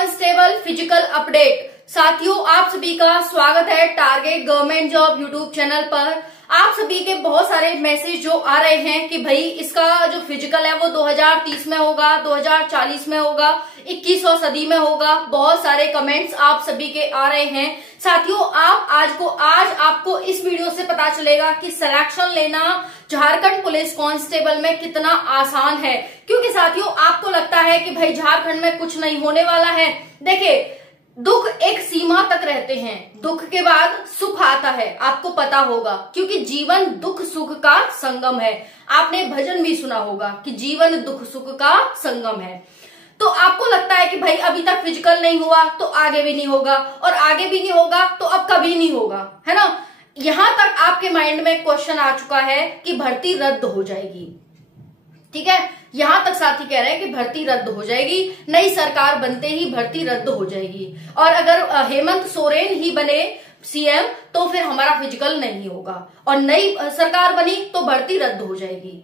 Constable physical update. साथियों, आप सभी का स्वागत है target government job YouTube channel पर। आप सभी के बहुत सारे मैसेज जो आ रहे हैं कि भाई इसका जो फिजिकल है वो 2030 में होगा, 2040 में होगा, 21वीं सदी में होगा। बहुत सारे कमेंट्स आप सभी के आ रहे हैं। साथियों, आज आपको इस वीडियो से पता चलेगा कि सिलेक्शन लेना झारखंड पुलिस कांस्टेबल में कितना आसान है। क्योंकि साथियों, आपको लगता है कि भाई झारखंड में कुछ नहीं होने वाला है। देखिए, दुख एक सीमा तक रहते हैं, दुख के बाद सुख आता है, आपको पता होगा। क्योंकि जीवन दुख सुख का संगम है। आपने भजन भी सुना होगा कि जीवन दुख सुख का संगम है। तो आपको लगता है कि भाई अभी तक फिजिकल नहीं हुआ तो आगे भी नहीं होगा, और आगे भी नहीं होगा तो अब कभी नहीं होगा, है ना। यहां तक आपके माइंड में क्वेश्चन आ चुका है कि भर्ती रद्द हो जाएगी। ठीक है, यहां तक साथी कह रहे हैं कि भर्ती रद्द हो जाएगी, नई सरकार बनते ही भर्ती रद्द हो जाएगी, और अगर हेमंत सोरेन ही बने सीएम तो फिर हमारा फिजिकल नहीं होगा, और नई सरकार बनी तो भर्ती रद्द हो जाएगी।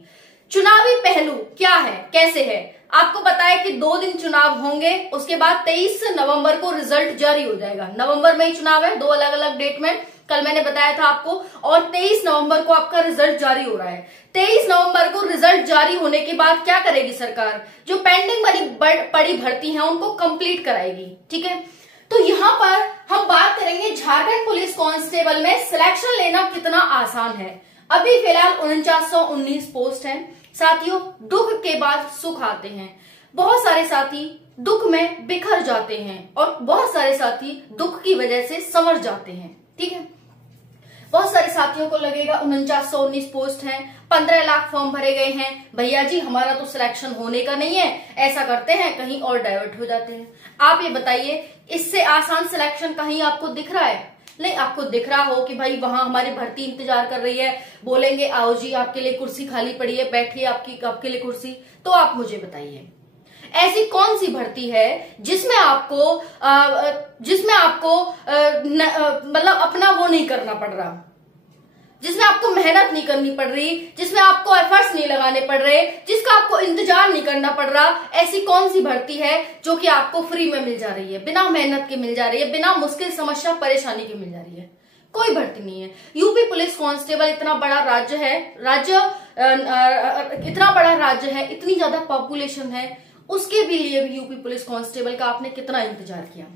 चुनावी पहलू क्या है, कैसे है, आपको पता है कि 2 दिन चुनाव होंगे, उसके बाद 23 नवंबर को रिजल्ट जारी हो जाएगा। नवंबर में ही चुनाव है, 2 अलग अलग डेट में, कल मैंने बताया था आपको, और 23 नवंबर को आपका रिजल्ट जारी हो रहा है। 23 नवंबर को रिजल्ट जारी होने के बाद क्या करेगी सरकार, जो पेंडिंग पड़ी भर्ती है उनको कंप्लीट कराएगी। ठीक है, तो यहाँ पर हम बात करेंगे झारखंड पुलिस कांस्टेबल में सिलेक्शन लेना कितना आसान है। अभी फिलहाल 4919 पोस्ट है। साथियों, दुख के बाद सुख आते हैं। बहुत सारे साथी दुख में बिखर जाते हैं और बहुत सारे साथी दुख की वजह से संवर जाते हैं। ठीक है, बहुत सारे साथियों को लगेगा 4919 पोस्ट हैं, 15 लाख फॉर्म भरे गए हैं, भैया जी हमारा तो सिलेक्शन होने का नहीं है। ऐसा करते हैं, कहीं और डाइवर्ट हो जाते हैं। आप ये बताइए, इससे आसान सिलेक्शन कहीं आपको दिख रहा है? नहीं, आपको दिख रहा हो कि भाई वहां हमारी भर्ती इंतजार कर रही है, बोलेंगे आओ जी आपके लिए कुर्सी खाली पड़ी है, बैठिए आपके लिए कुर्सी। तो आप मुझे बताइए, ऐसी कौन सी भर्ती है जिसमें आपको मतलब अपना वो नहीं करना पड़ रहा, जिसमें आपको मेहनत नहीं करनी पड़ रही, जिसमें आपको एफर्ट्स नहीं लगाने पड़ रहे, जिसका आपको इंतजार नहीं करना पड़ रहा। ऐसी कौन सी भर्ती है जो कि आपको फ्री में मिल जा रही है, बिना मेहनत के मिल जा रही है, बिना मुश्किल समस्या परेशानी के मिल जा रही है? कोई भर्ती नहीं है। यूपी पुलिस कांस्टेबल इतना बड़ा राज्य है, इतना बड़ा राज्य है, इतनी ज्यादा पॉपुलेशन है, उसके भी लिए भी यूपी पुलिस कांस्टेबल का आपने कितना इंतजार किया।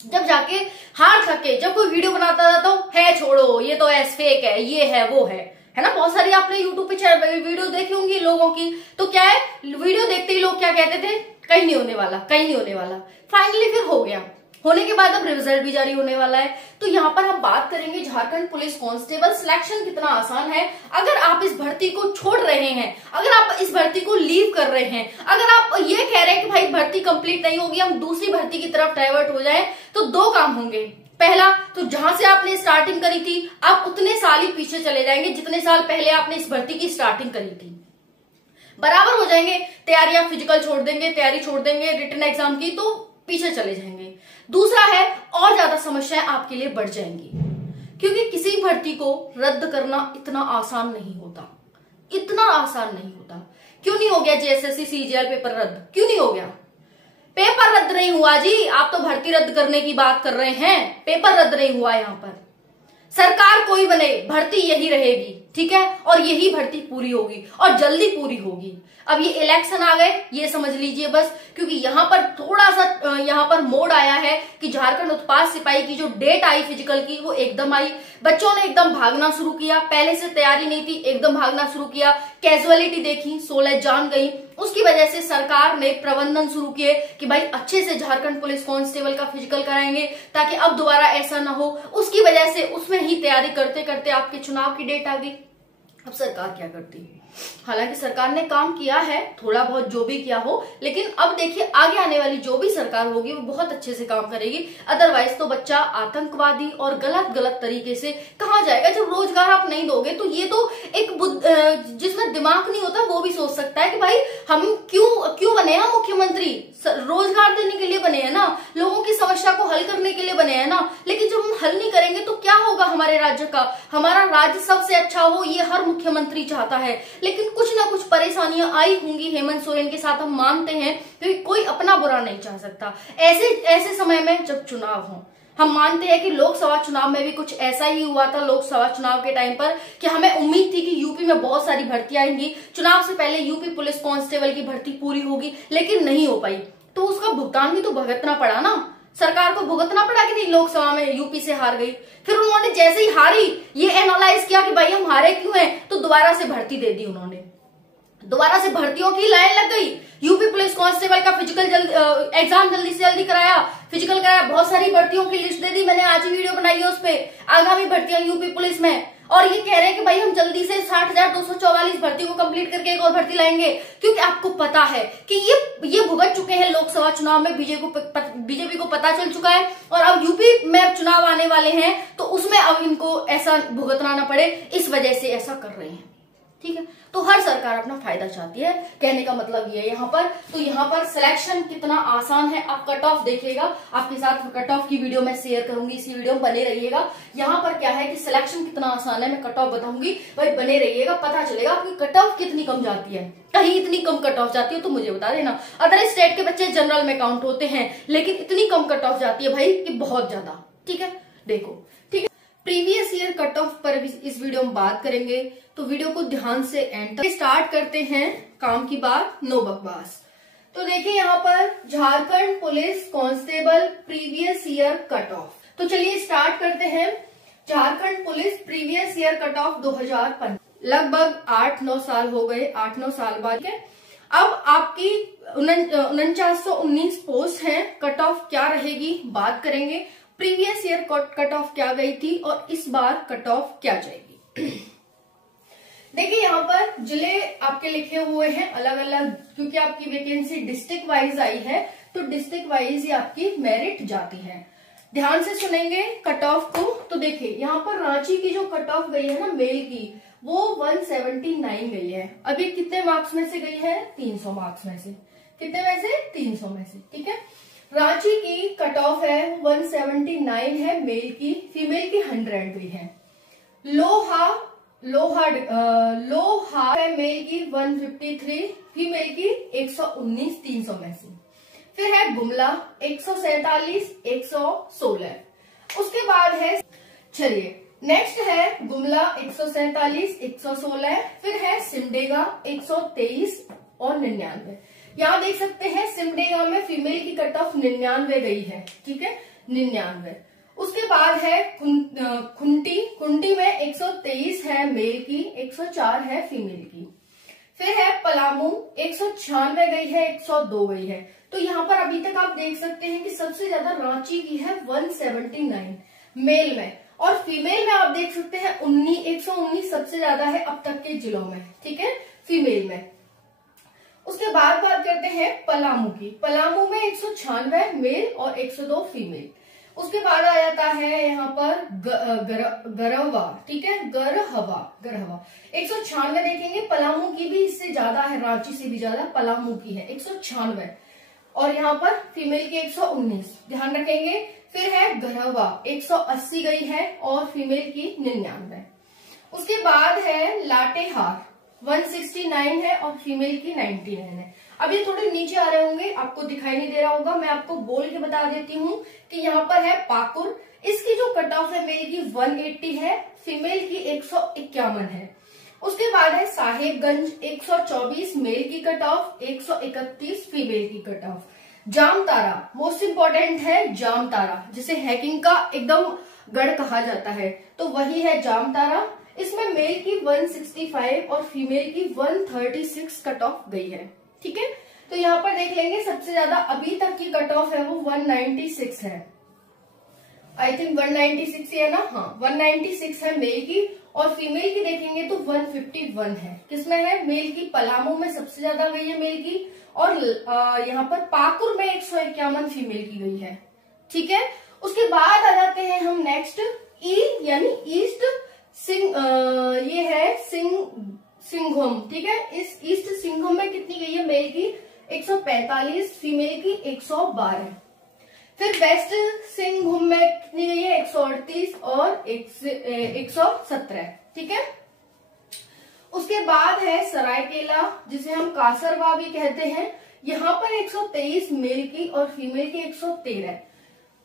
जब जाके हार थके, जब कोई वीडियो बनाता था तो है छोड़ो, ये तो एस फेक है, ये है वो है ना। बहुत सारी आपने यूट्यूब पे वीडियो देखी होंगी लोगों की। तो क्या है, वीडियो देखते ही लोग क्या कहते थे, कहीं नहीं होने वाला, कहीं नहीं होने वाला। फाइनली फिर हो गया, होने के बाद अब रिजल्ट भी जारी होने वाला है। तो यहाँ पर हम बात करेंगे झारखंड पुलिस कांस्टेबल सिलेक्शन कितना आसान है। अगर आप इस भर्ती को छोड़ रहे हैं, अगर आप इस भर्ती को लीव कर रहे हैं, अगर आप ये कह रहे हैं कि भाई भर्ती कंप्लीट नहीं होगी, हम दूसरी भर्ती की तरफ डाइवर्ट हो जाए, तो 2 काम होंगे। पहला, तो जहां से आपने स्टार्टिंग करी थी आप उतने साल ही पीछे चले जाएंगे जितने साल पहले आपने इस भर्ती की स्टार्टिंग करी थी, बराबर हो जाएंगे। तैयारी, आप फिजिकल छोड़ देंगे, तैयारी छोड़ देंगे रिटन एग्जाम की, तो पीछे चले जाएंगे। दूसरा है, और ज्यादा समस्याएं आपके लिए बढ़ जाएंगी, क्योंकि किसी भर्ती को रद्द करना इतना आसान नहीं होता, इतना आसान नहीं होता। क्यों नहीं हो गया जेएसएससी सीजीएल पेपर रद्द? क्यों नहीं हो गया? पेपर रद्द नहीं हुआ जी, आप तो भर्ती रद्द करने की बात कर रहे हैं, पेपर रद्द नहीं हुआ। यहां पर सरकार कोई बने, भर्ती यही रहेगी। ठीक है, और यही भर्ती पूरी होगी, और जल्दी पूरी होगी। अब ये इलेक्शन आ गए, ये समझ लीजिए बस, क्योंकि यहाँ पर थोड़ा सा यहाँ पर मोड़ आया है कि झारखंड उत्पाद सिपाही की जो डेट आई फिजिकल की, वो एकदम आई। बच्चों ने एकदम भागना शुरू किया, पहले से तैयारी नहीं थी, एकदम भागना शुरू किया। कैजुअलिटी देखी, 16 जान गई। उसकी वजह से सरकार ने प्रबंधन शुरू किए कि भाई अच्छे से झारखंड पुलिस कांस्टेबल का फिजिकल कराएंगे, ताकि अब दोबारा ऐसा ना हो। उसकी वजह से उसमें ही तैयारी करते करते आपके चुनाव की डेट आ गई। अब सरकार क्या करती? हालांकि सरकार ने काम किया है, थोड़ा बहुत जो भी किया हो, लेकिन अब देखिए आगे आने वाली जो भी सरकार होगी वो बहुत अच्छे से काम करेगी। अदरवाइज तो बच्चा आतंकवादी और गलत तरीके से कहाँ जाएगा। जब रोजगार आप नहीं दोगे तो ये तो एक जिसमें दिमाग नहीं होता वो भी सोच सकता है कि भाई हम क्यों बने हैं मुख्यमंत्री, रोजगार देने के लिए बने हैं ना, लोगों की समस्या को हल करने के लिए बने हैं ना। लेकिन जब हम हल नहीं करेंगे तो क्या होगा हमारे राज्य का? हमारा राज्य सबसे अच्छा हो ये हर मुख्यमंत्री चाहता है, लेकिन कुछ ना कुछ परेशानियां आई होंगी हेमंत सोरेन के साथ, हम मानते हैं, क्योंकि कोई अपना बुरा नहीं चाह सकता ऐसे समय में जब चुनाव हो। हम मानते हैं कि लोकसभा चुनाव में भी कुछ ऐसा ही हुआ था लोकसभा चुनाव के टाइम पर, कि हमें उम्मीद थी कि यूपी में बहुत सारी भर्ती आएंगी, चुनाव से पहले यूपी पुलिस कांस्टेबल की भर्ती पूरी होगी, लेकिन नहीं हो पाई। तो उसका भुगतान भी तो भुगतना पड़ा ना, सरकार को भुगतना पड़ा कि नहीं, लोकसभा में यूपी से हार गई। फिर उन्होंने जैसे ही हारी ये एनालाइज किया कि भाई हम हारे क्यों हैं, तो दोबारा से भर्ती दे दी उन्होंने, दोबारा से भर्तियों की लाइन लग गई। यूपी पुलिस कांस्टेबल का फिजिकल एग्जाम जल्दी से जल्दी कराया, फिजिकल कराया, बहुत सारी भर्तियों की लिस्ट दे दी, मैंने आज ही वीडियो बनाई है उस पे, आगामी भर्तियां यूपी पुलिस में। और ये कह रहे हैं कि भाई हम जल्दी से 60,244 भर्ती को कंप्लीट करके एक और भर्ती लाएंगे, क्योंकि आपको पता है कि ये भुगत चुके हैं लोकसभा चुनाव में, बीजेपी को पता चल चुका है, और अब यूपी में चुनाव आने वाले हैं तो उसमें अब इनको ऐसा भुगतना ना पड़े, इस वजह से ऐसा कर रहे हैं। ठीक है, तो हर सरकार अपना फायदा चाहती है, कहने का मतलब ये है यहाँ पर। तो यहाँ पर सिलेक्शन कितना आसान है, आप कट ऑफ देखिएगा, आपके साथ कट ऑफ की वीडियो मैं शेयर करूंगी, इसी वीडियो में बने रहिएगा। यहाँ पर क्या है कि सिलेक्शन कितना आसान है, मैं कट ऑफ बताऊंगी, भाई बने रहिएगा, पता चलेगा आपकी कट ऑफ कितनी कम जाती है। कहीं इतनी कम कट ऑफ जाती है तो मुझे बता देना, अदर स्टेट के बच्चे जनरल में काउंट होते हैं, लेकिन इतनी कम कट ऑफ जाती है भाई कि बहुत ज्यादा। ठीक है, देखो, ठीक है, प्रीवियस ईयर कट ऑफ पर इस वीडियो में बात करेंगे, तो वीडियो को ध्यान से एंड तक स्टार्ट करते हैं, काम की बात नो बकवास। तो देखिए यहाँ पर Jharkhand police constable previous year cut off, तो चलिए स्टार्ट करते हैं। Jharkhand police previous year cut off 2015, लगभग 8-9 साल हो गए, 8-9 साल बाद के अब आपकी 4919 पोस्ट है, कट ऑफ क्या रहेगी बात करेंगे, प्रीवियस ईयर कट ऑफ क्या गई थी और इस बार कट ऑफ क्या जाएगी। देखिए यहाँ पर जिले आपके लिखे हुए हैं अलग अलग, क्योंकि आपकी वैकेंसी डिस्ट्रिक्ट वाइज आई है, तो डिस्ट्रिक्ट वाइज ही आपकी मेरिट जाती है। ध्यान से सुनेंगे कट ऑफ को। तो देखिए यहाँ पर रांची की जो कट ऑफ गई है ना मेल की, वो 179 गई है। अब ये कितने मार्क्स में से गई है, 300 मार्क्स में से, कितने में से, 300 में से। ठीक है, रांची की कट ऑफ है 179 है मेल की, फीमेल की 100 गई है। लोहा है मेल की 153, फीमेल की 119 300 में से। फिर है गुमला 147 116। उसके बाद है, चलिए नेक्स्ट है गुमला 147 116, फिर है सिमडेगा 123 और 99। यहाँ देख सकते हैं सिमडेगा में फीमेल की कट ऑफ 99 गई है। ठीक है, 99। उसके बाद है कुंटी में 123 है मेल की, 104 है फीमेल की। फिर है पलामू 196 गई है, 102 गई है। तो यहाँ पर अभी तक आप देख सकते हैं कि सबसे ज्यादा रांची की है 179 मेल में, और फीमेल में आप देख सकते हैं 119 सबसे ज्यादा है अब तक के जिलों में। ठीक है, फीमेल में। उसके बाद बात करते हैं पलामू की, पलामू में 196 मेल और 102 फीमेल। उसके बाद आ जाता है यहाँ पर गरहवा। ठीक है, गरहवा 196 देखेंगे, पलामू की भी इससे ज्यादा है, रांची से भी ज्यादा पलामू की है 196, और यहाँ पर फीमेल की 119, ध्यान रखेंगे। फिर है गरहवा 180 गई है और फीमेल की 99। उसके बाद है लातेहार 169 है और फीमेल की 99 है। अब ये थोड़े नीचे आ रहे होंगे, आपको दिखाई नहीं दे रहा होगा, मैं आपको बोल के बता देती हूँ कि यहाँ पर है पाकुर, इसकी जो कट ऑफ है मेल की 180 है, फीमेल की 151 है। उसके बाद है साहेबगंज 124 मेल की कट ऑफ, 131 फीमेल की cut off. Jamtara most important है, जामतारा जिसे हैकिंग का एकदम गढ़ कहा जाता है, तो वही है जामतारा। इसमें मेल की 165 और फीमेल की 136 कट ऑफ गई है। ठीक है, तो यहाँ पर देख लेंगे सबसे ज्यादा अभी तक की कट ऑफ है वो 196 है, आई थिंक 196 है ना, हाँ 196 है मेल की, और फीमेल की देखेंगे तो 151 है। किसमें है, मेल की पलामू में सबसे ज्यादा गई है मेल की, और यहाँ पर पाकुर में 151 फीमेल की गई है। ठीक है, उसके बाद आ जाते हैं हम नेक्स्ट यानी ईस्ट ये है सिंघम। ठीक है, इस ईस्ट सिंघम में कितनी गई है मेल की 145, फीमेल की 112। फिर वेस्ट सिंघम में कितनी गई है 138 और 117। ठीक है, उसके बाद है सरायकेला, जिसे हम कासरवा भी कहते हैं। यहाँ पर 123 मेल की और फीमेल की 113।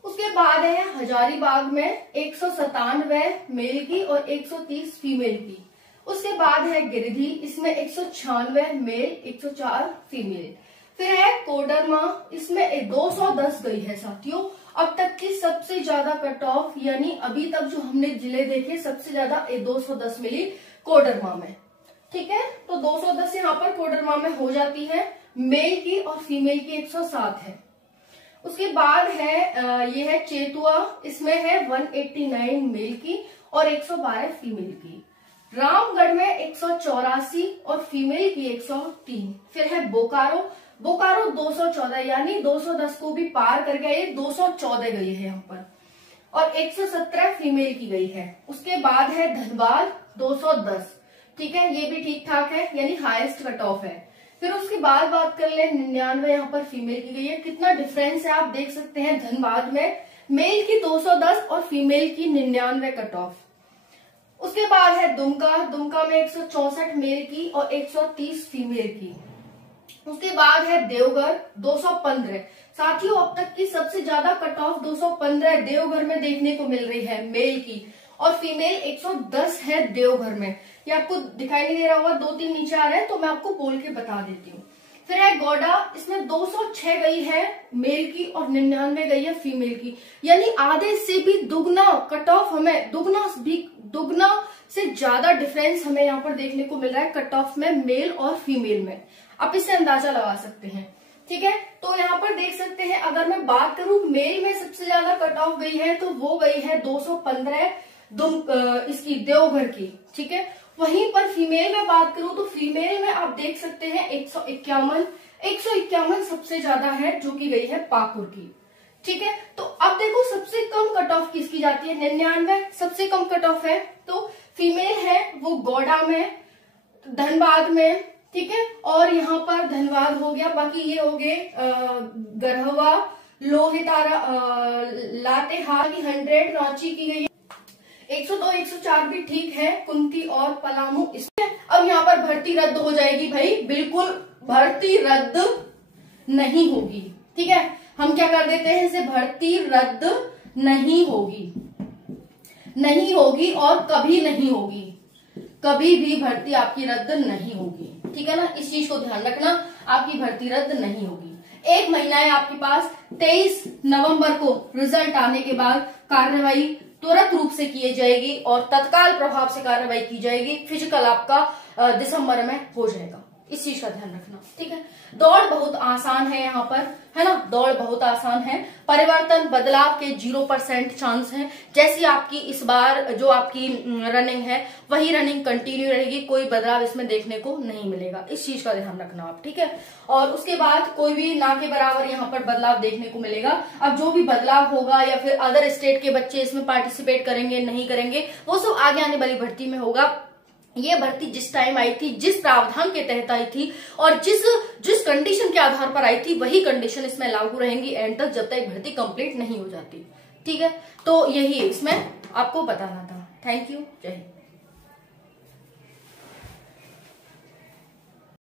उसके बाद है हजारीबाग में 197 मेल की और 130 फीमेल की। उसके बाद है गिरिधि, इसमें 196 मेल 104 फीमेल। फिर है कोडरमा, इसमें 210 गई है साथियों। अब तक की सबसे ज्यादा कट ऑफ, यानी अभी तक जो हमने जिले देखे सबसे ज्यादा 210 मिली कोडरमा में। ठीक है, तो 210 यहाँ पर कोडरमा में हो जाती है। मेल की और फीमेल की 107 है। उसके बाद है ये है चेतुआ, इसमें है 189 मेल की और 112 फीमेल की। रामगढ़ में 184 और फीमेल की 103। फिर है बोकारो, बोकारो 214, यानी 210 को भी पार कर गया, ये 214 गई है यहाँ पर और 117 फीमेल की गई है। उसके बाद है धनबाद 210। ठीक है, ये भी ठीक ठाक है, यानी हाईएस्ट कट ऑफ है। फिर उसके बाद बात कर ले 99 यहाँ पर फीमेल की गई है। कितना डिफरेंस है आप देख सकते हैं। धनबाद में मेल की 210 और फीमेल की 99 कट ऑफ। उसके बाद है दुमका, दुमका में 164 मेल की और 130 फीमेल की। उसके बाद है देवघर 215। साथियों, अब तक की सबसे ज्यादा कट ऑफ 215 देवघर में देखने को मिल रही है मेल की, और फीमेल 110 है देवघर में। ये आपको दिखाई नहीं दे रहा होगा, 2-3 नीचे आ रहा है, तो मैं आपको बोल के बता देती हूँ। फिर है गौडा, इसमें 206 गई है मेल की और 99 गई है फीमेल की, यानी आधे से भी दुगना कट ऑफ, हमें दुगना से ज्यादा डिफरेंस हमें यहाँ पर देखने को मिल रहा है कट ऑफ में, मेल और फीमेल में। आप इससे अंदाजा लगा सकते हैं। ठीक है, तो यहाँ पर देख सकते हैं, अगर मैं बात करूं मेल में सबसे ज्यादा कट ऑफ गई है तो वो गई है 215 इसकी देवघर की। ठीक है, वहीं पर फीमेल में बात करूं तो फीमेल में आप देख सकते हैं 151 सबसे ज्यादा है, जो की गई है पाकुड़ की। ठीक है, तो अब देखो सबसे कम कट ऑफ किसकी जाती है, 99 सबसे कम कट ऑफ है। तो फीमेल है वो गौडा में, धनबाद में। ठीक है, और यहाँ पर धनबाद हो गया, बाकी ये हो गए गरहवा, लोहितारा, लातेहार की 100 रांची की गई है, 102 104 भी ठीक है, कुंती और पलामू। इसमें अब यहाँ पर भर्ती रद्द हो जाएगी भाई, बिल्कुल भर्ती रद्द नहीं होगी। ठीक है, हम क्या कर देते हैं इसे, भर्ती रद्द नहीं होगी, नहीं होगी और कभी नहीं होगी, कभी भी भर्ती आपकी रद्द नहीं होगी। ठीक है ना, इस चीज को ध्यान रखना, आपकी भर्ती रद्द नहीं होगी। 1 महीना है आपके पास, 23 नवंबर को रिजल्ट आने के बाद कार्रवाई तुरंत रूप से की जाएगी और तत्काल प्रभाव से कार्रवाई की जाएगी। फिजिकल आपका दिसंबर में हो जाएगा, इस चीज का ध्यान रखना। ठीक है, दौड़ बहुत आसान है यहाँ पर, है ना, दौड़ बहुत आसान है। परिवर्तन बदलाव के 0% चांस है। जैसी आपकी इस बार जो आपकी रनिंग है वही रनिंग कंटिन्यू रहेगी, कोई बदलाव इसमें देखने को नहीं मिलेगा, इस चीज का ध्यान रखना आप। ठीक है, और उसके बाद कोई भी ना के बराबर यहाँ पर बदलाव देखने को मिलेगा। अब जो भी बदलाव होगा या फिर अदर स्टेट के बच्चे इसमें पार्टिसिपेट करेंगे नहीं करेंगे, वो सब आगे आने वाली भर्ती में होगा। ये भर्ती जिस टाइम आई थी, जिस प्रावधान के तहत आई थी और जिस कंडीशन के आधार पर आई थी, वही कंडीशन इसमें लागू रहेंगी एंड तक, जब तक भर्ती कंप्लीट नहीं हो जाती। ठीक है, तो यही इसमें आपको बताना था। थैंक यू, जय हिंद।